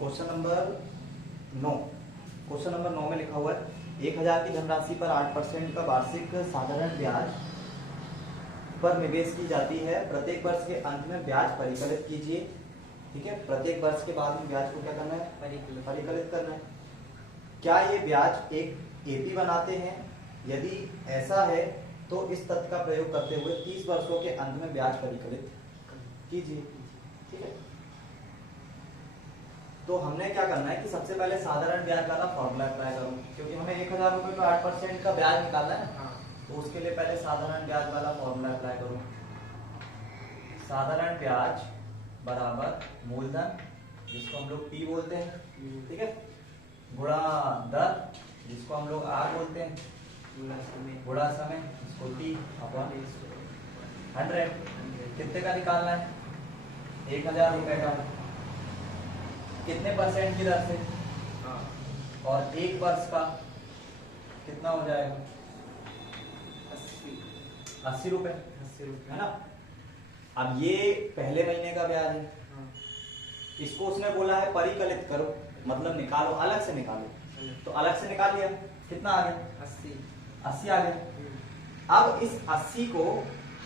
Question number 9। Question number 9 में लिखा हुआ है 1000 की धनराशि पर 8% का वार्षिक साधारण ब्याज पर निवेश की जाती है। प्रत्येक वर्ष के अंत में ब्याज परिकलित कीजिए। ठीक है, प्रत्येक वर्ष के बाद में ब्याज को क्या करना है? परिकलित करना है। क्या ये ब्याज एक एपी बनाते हैं? यदि ऐसा है तो इस तथ्य का प्रयोग करते हुए 30 वर्षों के अंत में ब्याज परिकलित कीजिए। ठीक है, तो हमने क्या करना है कि सबसे पहले साधारण ब्याज वाला फॉर्मूला अप्लाई करूं, क्योंकि हमें 1000 रुपए पर 8% का ब्याज निकालना है। तो उसके लिए पहले साधारण ब्याज वाला फॉर्मूला अप्लाई करूं। साधारण ब्याज बराबर मूलधन, जिसको हम लोग P बोलते हैं, ठीक है, गुणा दर, जिसको हम लोग R बोलते हैं, गुणा समय, जिसको T अपॉन 100। कितने का निकालना है? 1000 रुपए का। कितने परसेंट की दर से? और एक वर्ष का कितना हो जाएगा? 80 रुपए, है ना। अब ये पहले महीने का ब्याज है। इसको उसने बोला है परिकलित करो, मतलब निकालो, अलग से निकालो। तो अलग से निकाल लिया, कितना आ गया? 80 आ गया। अब इस 80 को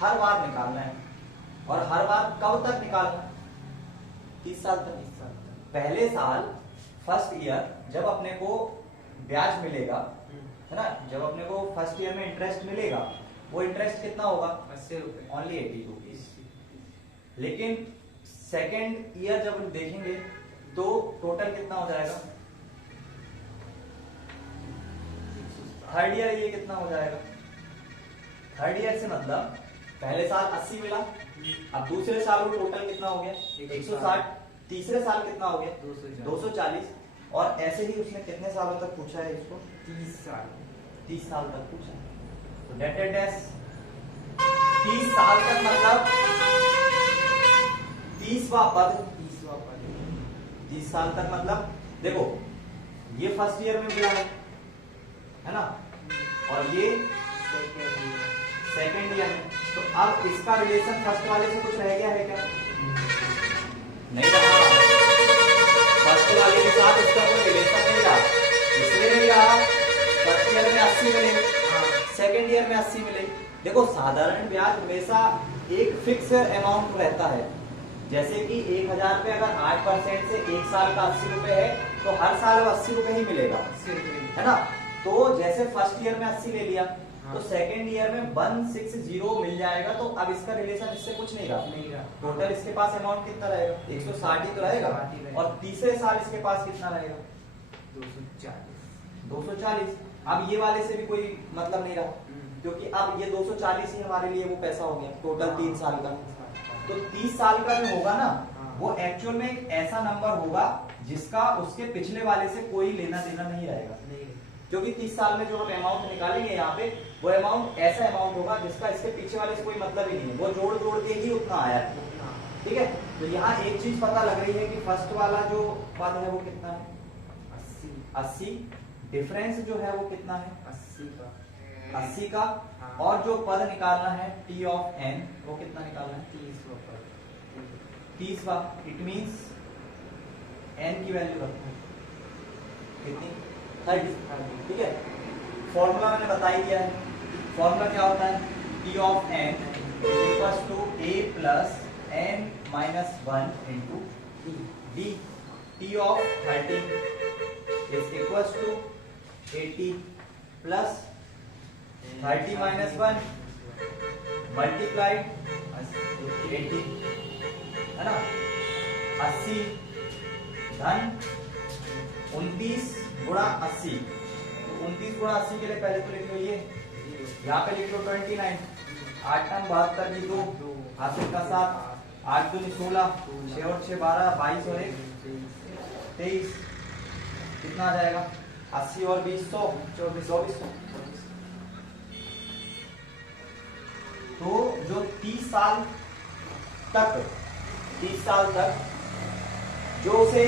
हर बार निकालना है, और हर बार कब तक निकालना? 30 साल तक। पहले साल फर्स्ट ईयर जब अपने को ब्याज मिलेगा, है ना, जब अपने को फर्स्ट ईयर में इंटरेस्ट मिलेगा, वो इंटरेस्ट कितना होगा? 80 रुपए, ओनली 80 रुपीज। लेकिन सेकेंड ईयर जब देखेंगे तो टोटल कितना हो जाएगा? थर्ड ईयर ये कितना हो जाएगा? थर्ड ईयर से मतलब पहले साल 80 मिला, अब दूसरे साल वो टोटल कितना हो गया? 160। तीसरे साल कितना हो गया? 240। और ऐसे ही उसने कितने सालों तक पूछा है इसको? 30 साल। 30 साल तक पूछा। तो डेटेड डैश 30 साल तक मतलब 30वां पद। 30 साल तक मतलब देखो, ये फर्स्ट ईयर में मिला है ना, और ये सेकेंड ईयर में। तो अब इसका रिलेशन फर्स्ट वाले से कुछ रह गया है क्या? नहीं रहा। फर्स्ट वाले के साथ इसका कोई रिलेशन नहीं रहा, इसलिए नहीं रहा। फर्स्ट ईयर में 80 मिले, सेकेंड ईयर में 80 मिले। देखो, साधारण ब्याज हमेशा एक फिक्स अमाउंट रहता है। जैसे कि 1000 पे अगर 8% से एक साल का 80 रुपए है, तो हर साल 80 रुपए ही मिलेगा, है ना। तो जैसे फर्स्ट ईयर में 80 ले लिया, तो सेकेंड ईयर में 160 मिल जाएगा। तो अब इसका रिलेशन इससे कुछ नहीं रहा। टोटल इसके पास अमाउंट कितना रहेगा? 160 ही तो रहेगा। और तीसरे साल इसके पास कितना रहेगा? 240। अब ये वाले से भी कोई मतलब नहीं रहा, क्योंकि अब ये 240 ही हमारे लिए वो पैसा हो गया टोटल 3 साल का। तो 30 साल का जो होगा ना, वो एक्चुअल में एक ऐसा नंबर होगा जिसका उसके पिछले वाले से कोई लेना देना नहीं रहेगा। क्योंकि 30 साल में जो हम अमाउंट निकालेंगे यहाँ पे, वो अमाउंट ऐसा अमाउंट होगा जिसका इसके पीछे वाले से कोई मतलब ही नहीं है, वो जोड़ के ही उतना आया है। ठीक है, तो यहाँ एक चीज पता लग रही है कि फर्स्ट वाला जो पद है वो कितना है? 80। डिफरेंस जो है वो कितना है? 80 का। और जो पद निकालना है T ऑफ N, वो कितना निकालना है? 30वां। इट मीन्स N की वैल्यू रखते हैं कितनी? 30। ठीक है, फॉर्मूला मैंने बता ही दिया है। फॉर्मूला क्या होता है? T of N equals to A plus N minus 1 into D। T of 30 is equals to 80 plus 30 minus 1 multiplied 80, है ना। 80 धन 29 गुणा 80। तो 29 गुणा 80 के लिए पहले तो लिख लो ये, यहाँ पे लिख लो 29। 8 टम 72 की 2, हासिल का 7, 8 दूनी 16, 6 और 6 12, 22 और 1 23। कितना आ जाएगा? 80 और 20 100, 2400। तो जो 30 साल तक जो उसे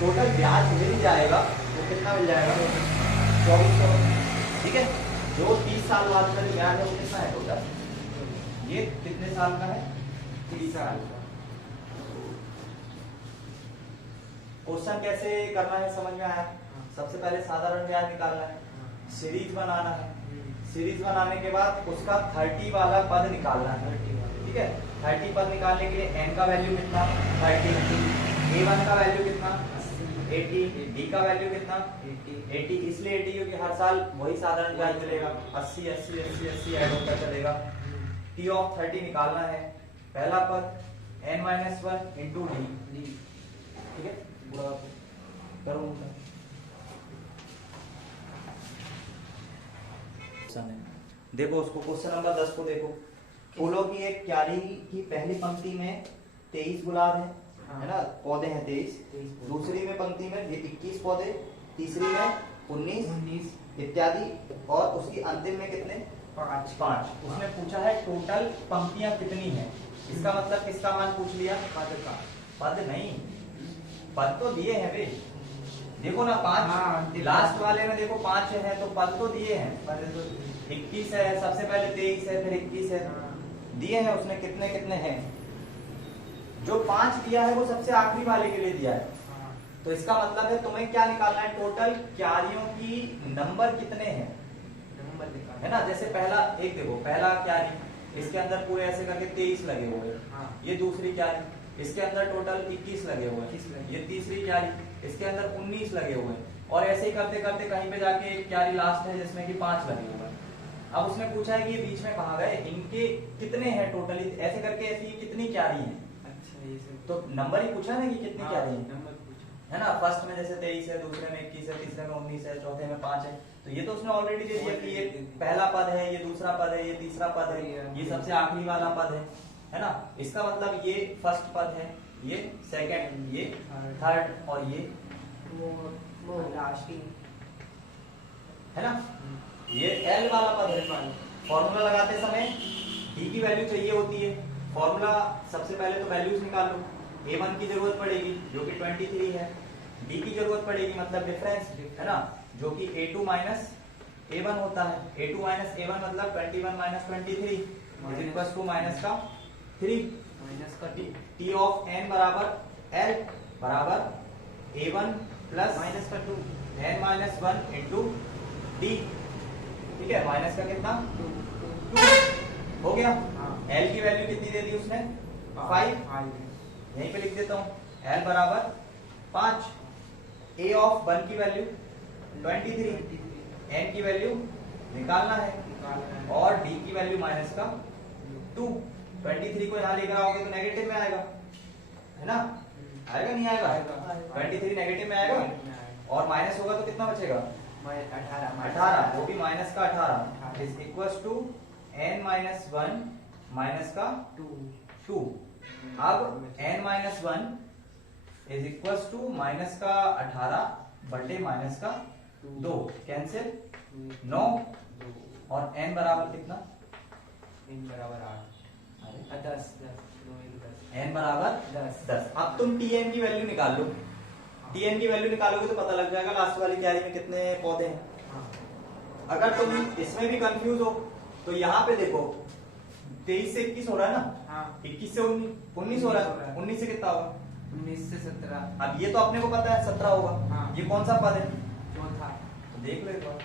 टोटल ब्याज मिल जाएगा, वो कितना मिल जाएगा? 2400। ठीक है, जो 30 साल बाद का ब्याज है वो कितना है टोटल? ये कितने साल का है? 30 साल का। क्वेश्चन कैसे करना है समझ में आया? सबसे पहले साधारण ब्याज निकालना है, सीरीज बनाना है, सीरीज बनाने के बाद उसका 30 वाला पद निकालना है। ठीक है, 30 पद निकालने के लिए n का वैल्यू कितना 30, a1 का वैल्यू कितना 80, d का वैल्यू कितना 80, इसलिए 80 क्योंकि हर साल वही साधारण ब्याज मिलेगा, 80 80 80 80 ऐड होता चलेगा। t ऑफ 30 निकालना है, पहला पद n-1 इंटू d। ठीक है, पूरा करो। देखो उसको क्वेश्चन नंबर 10 को देखो। फूलों की एक क्यारी की पहली पंक्ति में 23 गुलाब है ना, पौधे हैं 23, दूसरी में पंक्ति में 21 पौधे, तीसरी में 19 इत्यादि, और उसकी अंतिम में कितने 5। उसने पूछा है टोटल पंक्तियां कितनी हैं। इसका मतलब किसका मान पूछ लिया, पद का। पद नहीं, पद तो दिए हैं भाई, देखो ना 5, लास्ट वाले में देखो 5 है तो पद तो दिए हैं। 21 है, सबसे पहले 23 है, फिर 21 है, दिए हैं उसने कितने कितने हैं। जो 5 दिया है वो सबसे आखिरी वाले के लिए दिया है। तो इसका मतलब है तुम्हें क्या निकालना है, टोटल क्यारियों की नंबर कितने हैं, नंबर निकालना है ना। जैसे पहला एक देखो, पहला क्यारी, इसके अंदर पूरे ऐसे करके 23 लगे हुए हैं। ये दूसरी क्यारी, इसके अंदर टोटल 21 लगे हुए हैं। ये तीसरी क्यारी, इसके अंदर 19 लगे हुए हैं, और ऐसे ही करते करते कहीं पे जाके एक क्यारी लास्ट है जिसमें कि 5 लगे हुए हैं। अब उसने पूछा है कि ये बीच में कहाँ गए, इनके कितने हैं टोटली, ऐसे करके ऐसी कितनी क्यारी हैं। अच्छा, ये तो नंबर ही पूछा ना कि कितनी क्यारी है, नंबर पूछा है ना। फर्स्ट में जैसे 23 है, दूसरे में 21 है, तीसरे में 19 है, चौथे में 5 है। तो ये तो उसने ऑलरेडी दे दिया कि ये पहला पद है, ये दूसरा पद है, ये तीसरा पद है, ये सबसे आखिरी वाला पद है ना। इसका मतलब ये फर्स्ट पद है, ये सेकंड, ये थर्ड, और ये लास्ट है ना। ये L वाला पद है। फॉर्मूला लगाते समय D की वैल्यू चाहिए होती है। फॉर्मूला सबसे पहले तो वैल्यूज निकाल लो। A1 की जरूरत पड़ेगी जो कि 23 है, D की जरूरत पड़ेगी मतलब डिफरेंस है ना, जो कि A2 माइनस A1 होता है। A2 माइनस A1 मतलब 21 minus 23 is equal to minus का 3 माइनस का T ऑफ n बराबर L बराबर A1 प्लस माइनस का 2 n माइनस 1 इंटू D। ठीक है, माइनस का कितना 2 हो गया। L की वैल्यू कितनी दे दी उसने 5, यहीं पे लिख देता हूँ L बराबर 5। A ऑफ 1 की वैल्यू 23, n की वैल्यू निकालना है, और D की वैल्यू माइनस का 2। 23 को यहाँ लेकर आओगे तो नेगेटिव में आएगा है ना, आएगा नहीं आएगा, 23 नेगेटिव में आएगा, और माइनस होगा तो कितना बचेगा 18, वो भी माइनस का 18 is equal to n minus 1 minus का 2। अब n minus 1 is equal to minus का 18 बटे माइनस का 2, कैंसिल 9, और n बराबर कितना, n बराबर 10, n बराबर 10। अब तुम Tn की वैल्यू निकाल लो। Tn की वैल्यू निकालोगे तो पता लग जाएगा लास्ट वाली क्यारी में कितने पौधे हैं। अगर तुम इसमें भी कंफ्यूज हो तो यहाँ पे देखो 23 से 21 हो रहा है ना, 21 से 19 हो रहा है, 19 से कितना होगा 19 से 17। अब ये तो अपने को पता है 17 होगा। ये कौन सा पद है, चौथा, तो देख लो एक बार।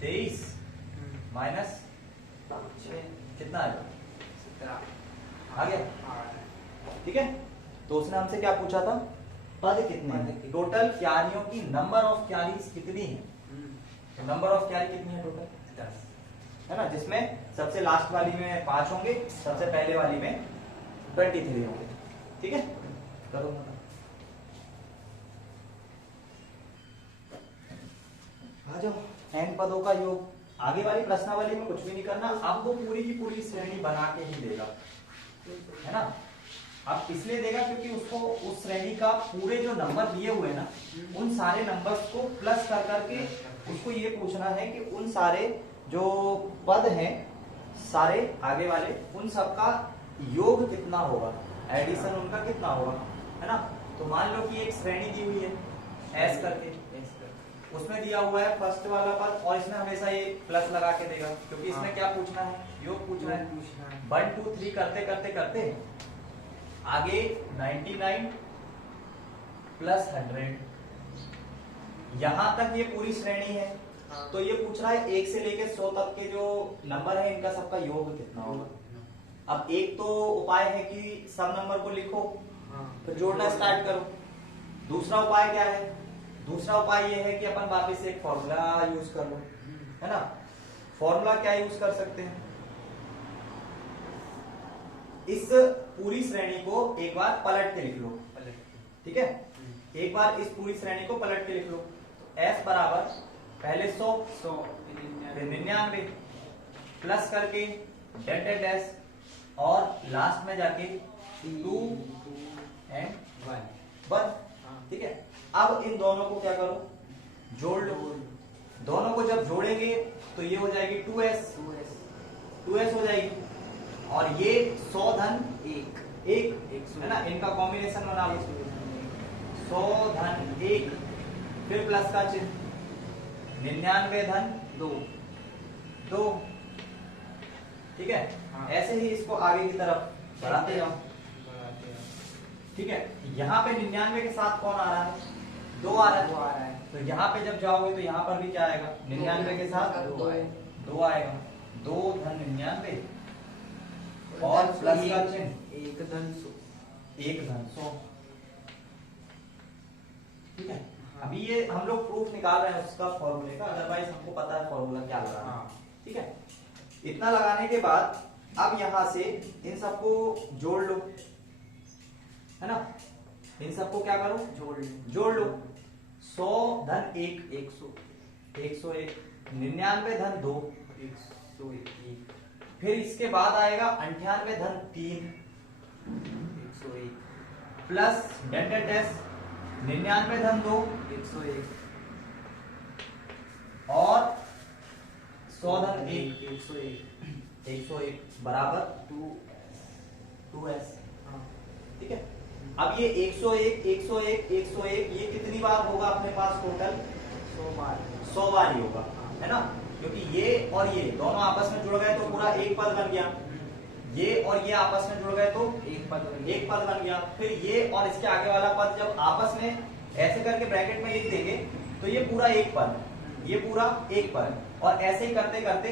तेईस माइनस 6 कितना आएगा 17 आ गया। ठीक है, तो उसने हमसे क्या पूछा था, पद कितने हैं, टोटल क्यारियों की नंबर ऑफ क्यारीज कितनी है। तो नंबर ऑफ क्यारी कितनी है टोटल 10 है ना, जिसमें सबसे लास्ट वाली में 5 होंगे, सबसे पहले वाली में 23 होंगे। ठीक है, करो आ जाओ। n पदों का योग, आगे वाली प्रश्नावली में कुछ भी नहीं करना, अब वो पूरी की पूरी श्रेणी बना के ही देगा है ना। अब इसलिए देगा क्योंकि उसको उस श्रेणी का पूरे जो नंबर दिए हुए ना, उन सारे नंबर्स को प्लस कर करके उसको ये पूछना है कि उन सारे जो पद हैं सारे आगे वाले, उन सब का योग कितना होगा, एडिशन उनका कितना होगा है ना। तो मान लो कि एक श्रेणी दी हुई है S करके, उसमें दिया हुआ है फर्स्ट वाला पद और इसमें हमेशा ये प्लस लगा के देगा क्योंकि इसमें क्या पूछना है, योग पूछना है। 1 2 3 करते करते करते आगे 99 प्लस 100, यहां तक ये पूरी श्रेणी है। तो ये पूछ रहा है 1 से लेकर 100 तक के जो नंबर है इनका सबका योग कितना होगा। अब एक तो उपाय है कि सब नंबर को लिखो फिर जोड़ना स्टार्ट करो। दूसरा उपाय क्या है, दूसरा उपाय ये है कि अपन वापस एक फॉर्मूला यूज कर लो, है ना। फॉर्मूला क्या यूज कर सकते हैं, इस पूरी श्रेणी को एक बार पलट के लिख लो, ठीक है। एक बार इस पूरी श्रेणी को पलट के लिख लो। तो s बराबर पहले 100 फिर 99 प्लस करके डैश और लास्ट में जाके 2 एंड 1, ठीक है। अब इन दोनों को क्या करो, जोड़ लो। दोनों को जब जोड़ेंगे तो ये हो जाएगी 2s हो जाएगी और ये 100 धन 1 है ना, इनका कॉम्बिनेशन बना लो 100 धन 1 फिर प्लस का चिन्ह 99 धन 2, ठीक है। ऐसे ही इसको आगे की तरफ बढ़ाते जाओ, ठीक है। यहाँ पे 99 के साथ कौन आ रहा है, 2 आ रहा है। तो यहाँ पे जब जाओगे तो यहाँ पर भी क्या आएगा, 99 के साथ 2 आएगा, 2 धन 99 और प्लस का चिन्ह 1 धन 100, ठीक है। अभी ये हम लोग प्रूफ निकाल रहे हैं उसका फॉर्मूले का, अदरवाइज हमको पता है फॉर्मूला क्या लगा है, ठीक है। इतना लगाने के बाद अब यहां से इन सबको जोड़ लो, है ना। इन सबको क्या करो, जोड़ लो। 100 धन 1 101, 99 धन 2 101, फिर इसके बाद आएगा 98 धन 3 101 प्लस डैश 99 धन 2 101 और 100 धन 1 101 बराबर 2s, ठीक है। अब ये 101 ये कितनी बार होगा अपने पास टोटल, 100 बार ही होगा, है ना। क्योंकि ये और ये दोनों आपस में जुड़ गए तो पूरा एक पद बन गया, ये और ये आपस में जुड़ गए तो एक पद बन गया। फिर ये और इसके आगे वाला पद जब आपस में ऐसे करके ब्रैकेट में लिख देंगे तो ये पूरा एक पद, ये पूरा एक पद, और ऐसे ही करते करते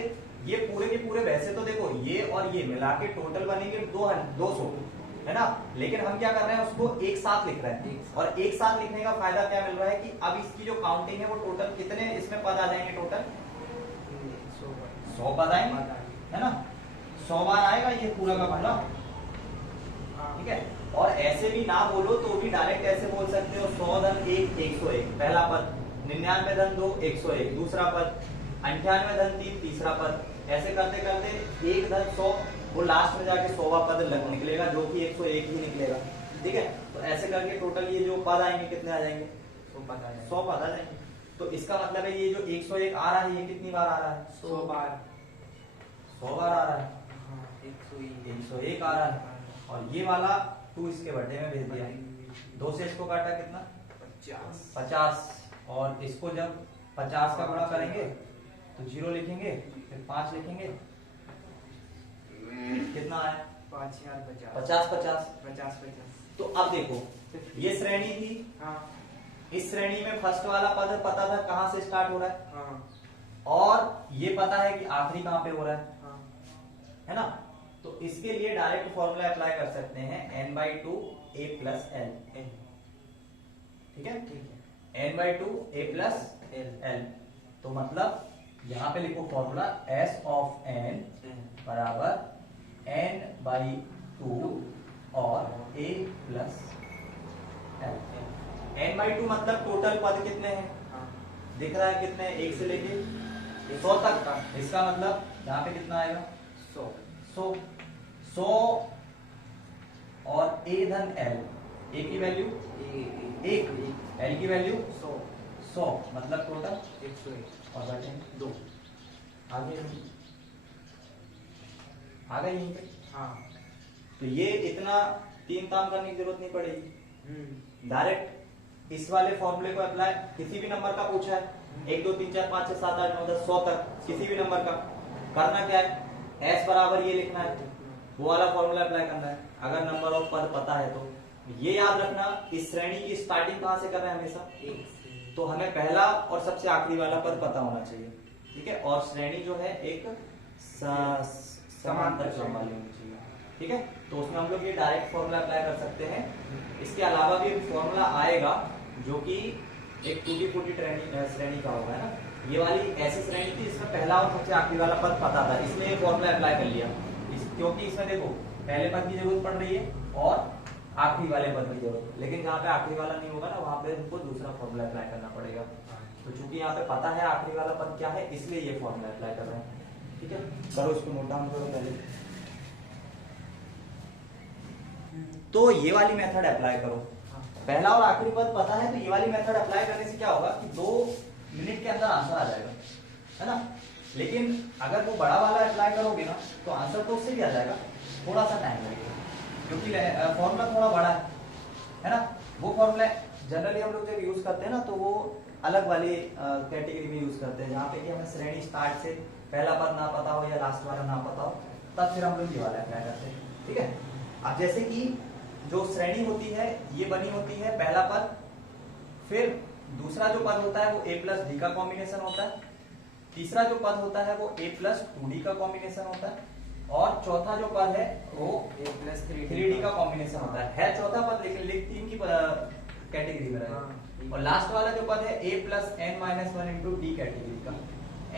ये पूरे के पूरे, वैसे तो देखो ये और ये मिला के टोटल बनेंगे 200, है ना। लेकिन हम क्या कर रहे हैं, उसको एक साथ लिख रहे हैं। और एक साथ लिखने का फायदा क्या मिल रहा है कि अब इसकी जो काउंटिंग है वो टोटल कितने इसमें पद आ जाएंगे, टोटल 100 पद आएंगे, है ना। 100 बार आएगा ये पूरा का पूरा, ठीक है। और ऐसे भी ना बोलो तो भी डायरेक्ट ऐसे बोल सकते हो 100 धन 1 101 पहला पद, 99 धन 2 101 दूसरा पद, 98 धन 3 तीसरा पद। ऐसे करते करते 1 धन 100 वो लास्ट में जाके 100वां पद निकलेगा जो कि 101 ही निकलेगा, ठीक है। तो ऐसे करके टोटल ये जो पद आएंगे कितने आ जाएंगे, 100 पद आ जाएंगे। तो इसका मतलब है ये जो 101 आ रहा है ये कितनी बार आ रहा है, 100 बार आ रहा है, 101 आ रहा है। और ये वाला 2 इसके बर्थडे में भेज दिया, 2 से इसको काटा कितना 50 और इसको जब 50 का गुणा करेंगे तो 0 लिखेंगे फिर 5 लिखेंगे, कितना है 50। तो अब देखो ये श्रेणी थी, इस श्रेणी में फर्स्ट वाला पद पता था कहां से स्टार्ट हो रहा है, और ये पता है कि आखिरी कहां पे हो रहा है ना। तो इसके लिए डायरेक्ट फॉर्मूला अप्लाई कर सकते हैं n/2 a प्लस l, ठीक है, n/2 a प्लस l। तो मतलब यहां पे लिखो फॉर्मूला s ऑफ n बराबर n/2 और a प्लस l। n/2 मतलब टोटल पद कितने हैं, दिख रहा है कितने, 1 से लेके 100 तक का। इसका मतलब यहाँ पे कितना आएगा 100 और a धन l, a की वैल्यू 1, l की वैल्यू 100 मतलब टोटल 101 और बचे 2 आगे आ गए यहीं पे। तो ये इतना 3 काम करने की जरूरत नहीं पड़ेगी, डायरेक्ट इस वाले फॉर्मूले को अप्लाई, किसी भी नंबर का पूछा है 1 2 3 4 5 6 7 8 9 10 100 तक किसी भी नंबर का करना क्या है, s बराबर ये लिखना है, वो वाला फॉर्मूला अप्लाई करना है। अगर नंबर ऑफ पद पता है तो ये याद रखना, इस श्रेणी की स्टार्टिंग कहां से करना है हमेशा, तो हमें पहला और सबसे आखिरी वाला पद पता होना चाहिए, ठीक है। और श्रेणी जो है एक समांतर क्रम वाली होनी चाहिए, ठीक है। तो उसमें हम लोग ये डायरेक्ट फॉर्मूला अप्लाई कर सकते हैं। इसके अलावा भी एक फॉर्मूला आएगा जो कि एक टूटी फूटी श्रेणी का होगा, है ना। ये वाली ऐसी श्रेणी थी इसमें पहला और सबसे आखिरी वाला पद पता था, इसलिए ये फॉर्मूला अप्लाई कर लिया। क्योंकि इसमें देखो पहले पद की जरूरत पड़ रही है और आखिरी वाले पद की जरूरत है, लेकिन जहाँ पे आखिरी वाला नहीं होगा ना वहां पे हमको दूसरा फॉर्मूला अप्लाई करना पड़ेगा। तो चूंकि यहाँ पे पता है आखिरी वाला पद क्या है, इसलिए ये फॉर्मूला अप्लाई कर रहे हैं, ठीक है। करो इसको नोट डाउन करो पहले। तो ये वाली मेथड अप्लाई करो, पहला और आखिरी पद पता है तो ये वाली मेथड अप्लाई करने से क्या होगा कि 2 मिनट के अंदर आंसर आ जाएगा, है ना। लेकिन अगर वो बड़ा वाला अप्लाई करोगे ना तो आंसर तो उससे भी आ जाएगा, थोड़ा सा टाइम लगेगा क्योंकि फॉर्मूला थोड़ा बड़ा है ना। वो फॉर्मूला जनरली हम लोग जब यूज करते हैं ना तो वो अलग वाली कैटेगरी में यूज करते हैं, जहाँ पे कि हमें श्रेणी स्टार्ट से पहला पद ना पता हो या लास्ट वाला ना पता हो, तब फिर हम लोग ये वाला अप्लाई करते हैं, ठीक है। अब जैसे कि जो श्रेणी होती है ये बनी होती है पहला पद, फिर दूसरा जो पद होता है वो a प्लस डी का कॉम्बिनेशन होता है, तीसरा जो पद होता है वो a प्लस 2d का कॉम्बिनेशन होता है, और चौथा जो पद है वो a प्लस 3d का कॉम्बिनेशन होता है चौथा पद, लेकिन लिख 3 की कैटेगरी में रहेगा। और लास्ट वाला जो पद है a plus n minus 1 into D category का।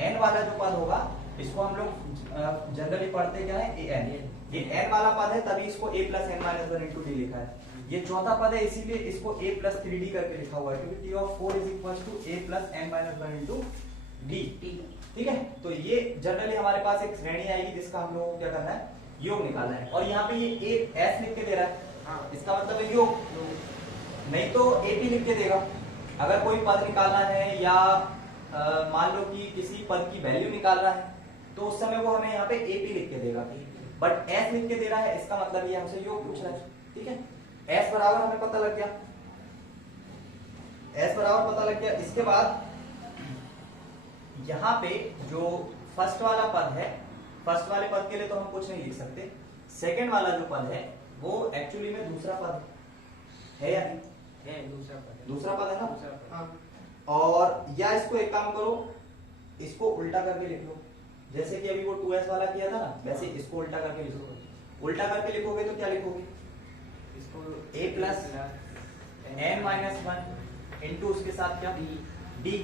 n वाला जो पद होगा इसको हम लोग जनरली पढ़ते क्या है an, ये n वाला पद है तभी इसको a plus n minus 1 into D लिखा है। ये चौथा पद है इसीलिए इसको a प्लस 3d करके लिखा हुआ है, क्योंकि t of 4 is equal to a plus n minus 1 into D, ठीक है। तो ये जनरली हमारे पास एक श्रेणी आएगी जिसका हम लोगों को क्या करना है, योग निकालना है। और यहाँ पे ये a s लिख के दे रहा है, इसका मतलब है योग, नहीं तो ap लिख के देगा। अगर कोई पद निकालना है या मान लो कि किसी पद की वैल्यू निकालना है तो उस समय वो हमें यहाँ पे ap लिख के देगा, बट s लिख के दे रहा है, इसका मतलब ये हमसे योग पूछ रहा है, ठीक है। s बराबर हमें पता लग गया, s बराबर पता लग गया। इसके बाद यहाँ पे जो फर्स्ट वाला पद है, फर्स्ट वाले पद के लिए तो हम कुछ नहीं लिख सकते, सेकंड वाला जो पद है वो एक्चुअली में दूसरा पद है या नहीं है, दूसरा पद है ना। हाँ। और या इसको एक काम करो, इसको उल्टा करके लिख लो, जैसे कि अभी वो 2s वाला किया था ना, वैसे इसको उल्टा करके लिखो। उल्टा करके लिखोगे तो क्या लिखोगे, इसको a plus n minus 1 into उसके साथ क्या d,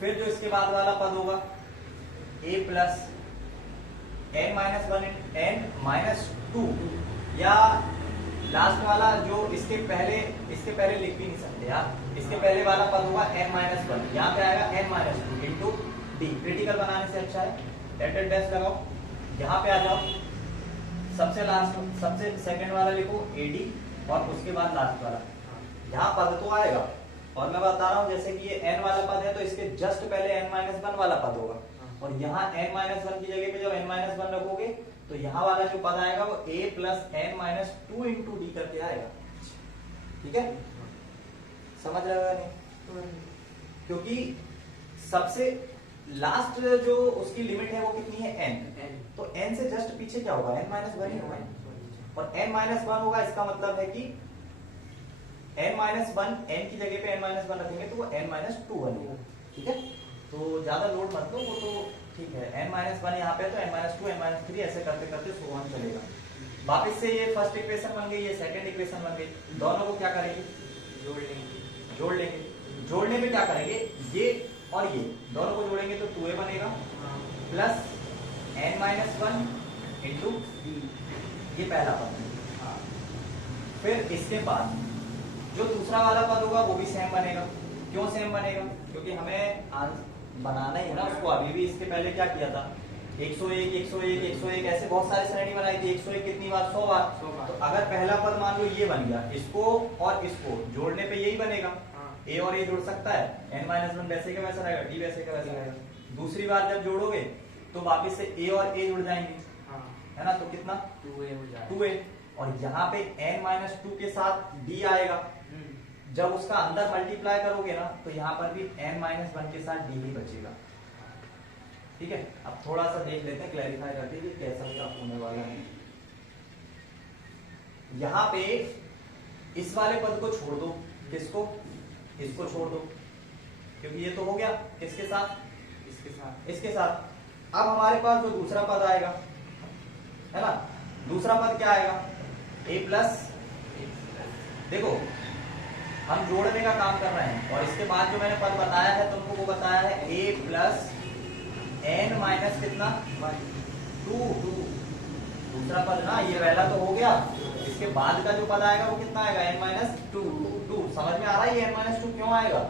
फिर जो इसके बाद वाला पद होगा a plus n minus 1 n minus 2, या लास्ट वाला जो इसके पहले लिख भी नहीं सकते यार, इसके पहले वाला पद होगा n माइनस 1, यहाँ पे आएगा n minus 2 into D. Critical बनाने से अच्छा है डेल्टा डैश लगाओ, यहाँ पे आ जाओ, सबसे सेकंड वाला लिखो ad और उसके बाद लास्ट वाला, यहाँ पद तो आएगा। और मैं बता रहा हूँ जैसे कि ये n वाला पद है तो इसके जस्ट पहले n माइनस 1 वाला पद होगा, और यहाँ n माइनस 1 की जगह पे जब n माइनस 1 रखोगे तो यहाँ वाला जो पद आएगा वो a plus n minus 2 into D करके आएगा, ठीक है। समझ रहे हो नहीं, क्योंकि सबसे लास्ट जो उसकी लिमिट है वो कितनी है n, तो n से जस्ट पीछे क्या होगा, n माइनस 1 ही होगा, और n माइनस 1 होगा, इसका मतलब है कि n माइनस 1 n की जगह पे n माइनस 1 रखेंगे तो वो n माइनस 2 बनेगा, ठीक है। तो ज्यादा लोड मत लो, वो तो ठीक है, n माइनस 1 यहाँ पे तो n माइनस 2 n माइनस 3 ऐसे करते करते सो ऑन चलेगा। वापस से ये फर्स्ट इक्वेशन बन गई, ये सेकंड इक्वेशन बन गई, दोनों को क्या करेंगे, जोड़ लेंगे। जोड़ने में क्या करेंगे, ये और ये दोनों को जोड़ेंगे तो 2a बनेगा प्लस n माइनस 1 इंटू ये पहला पद, फिर इसके बाद जो दूसरा वाला पद होगा वो भी सेम बनेगा। क्यों सेम बनेगा, क्योंकि हमें बनाना ही है ना उसको। अभी भी इसके पहले क्या किया था, 101 101 101 ऐसे बहुत सारी श्रेणी बनाई थी, 101 कितनी बार, 100 बार। तो अगर पहला पद मान लो ये बन गया, इसको और इसको जोड़ने पे यही बनेगा, a और a जुड़ सकता है, n माइनस 1 वैसे का वैसा रहेगा, d वैसे का वैसा रहेगा। दूसरी बार जब जोड़ोगे तो वापस से a और a जुड़ जाएंगे, है ना, तो कितना 2a, और यहाँ पे n माइनस 2 के साथ d आएगा, जब उसका अंदर मल्टीप्लाई करोगे ना तो यहाँ पर भी n-1 के साथ d ही बचेगा। ठीक है, अब थोड़ा सा देख लेते हैं, क्लैरिफाई करते हैं कि कैसा क्या होने वाला है। यहाँ पे इस वाले पद को छोड़ दो, किसको, इसको छोड़ दो, क्योंकि ये तो हो गया किसके साथ, इसके साथ। अब हमारे पास जो दूसरा पद आएगा है ना, दूसरा पद क्या आएगा, a प्लस, देखो हम जोड़ने का काम कर रहे हैं और इसके बाद जो मैंने पद बताया है तुमको वो बताया है a प्लस n माइनस कितना 2, दूसरा पद ना, ये पहला तो हो गया, इसके बाद का जो पद आएगा वो कितना आएगा n-2। समझ में आ रहा है ये n-2 क्यों आएगा?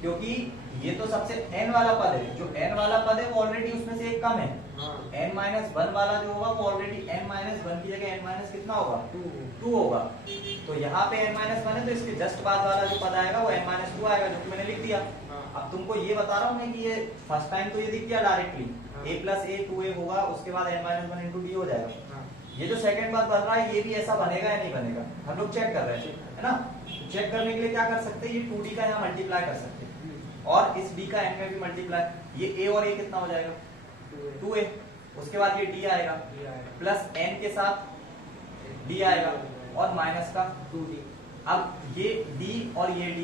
क्योंकि ये तो सबसे n वाला पद है, जो n वाला पद है वो ऑलरेडी उसमें से एक कम है। n-1 वाला जो होगा वो ऑलरेडी n-1 की जगह n- कितना होगा 2 होगा। तो यहाँ पे n-1 है तो इसके जस्ट बाद वाला जो पद आएगा वो n-2 आएगा, जो कि मैंने लिख दिया। अब तुमको ये बता रहा हूँ मैं कि ये फर्स्ट टाइम तो ये दिख गया directly, a plus a 2a होगा, उसके बाद n-1 इंटू d हो जाएगा। ये जो सेकंड बात बन रहा है ये भी ऐसा बनेगा या नहीं बनेगा, हम लोग चेक कर रहे हैं, है ना। चेक करने के लिए क्या कर सकते हैं, ये 2d का यहाँ मल्टीप्लाई कर सकते हैं और इस d का n में भी मल्टीप्लाई, ये a और a कितना हो जाएगा 2a, उसके बाद ये d आएगा प्लस n के साथ d आएगा और माइनस का 2d। अब ये d और ये d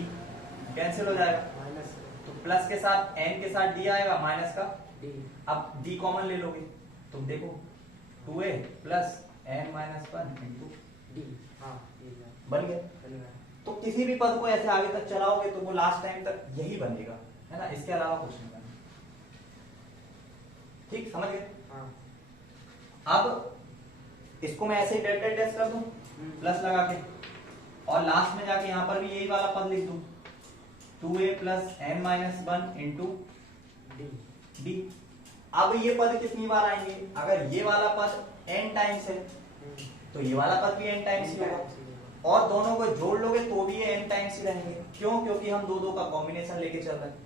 कैंसिल हो जाएगा, तो प्लस के साथ n के साथ d आएगा माइनस का d। अब d कॉमन ले लोगे, तुम देखो 2a plus n-1 into d बन गया। तो किसी भी पद को ऐसे आगे तक चलाओगे तो वो लास्ट टाइम तक यही बनेगा, है ना, इसके अलावा कुछ नहीं बनेगा। ठीक, समझ गए? अब इसको मैं ऐसे ही डेल डेल डैश कर दूं प्लस लगा के, और लास्ट में जाके यहाँ पर भी यही वाला पद लिख दूं 2a plus n-1 into d। अब ये पद कितनी बार आएंगे, अगर ये वाला पद n टाइम्स है तो ये वाला पद भी n टाइम्स ही होगा, और दोनों को जोड़ लोगे तो भी ये n टाइम्स ही रहेंगे। क्यों? क्योंकि हम दो का कॉम्बिनेशन लेके चल रहे हैं।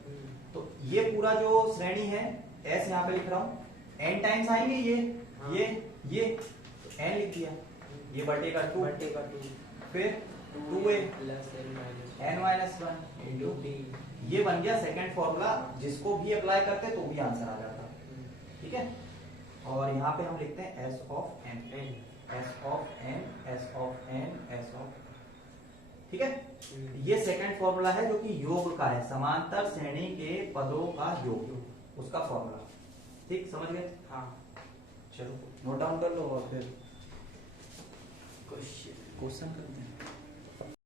तो ये पूरा जो श्रेणी है s यहाँ पे लिख रहा हूँ, n टाइम्स आएंगे ये तो n लिख दिया, ये बटेगा 2, फिर 2a n-1 इंटू d। ये बन गया सेकंड फॉर्मूला, जिसको भी अप्लाई करते तो भी आंसर आ जाता। ठीक है, और यहाँ पे हम लिखते हैं s ऑफ n, ठीक है। ये सेकंड फॉर्मूला है जो कि योग का है, समांतर श्रेणी के पदों का योग, उसका फॉर्मूला। ठीक, समझ गए? हाँ, चलो नोट डाउन कर लो और फिर क्वेश्चन करते हैं।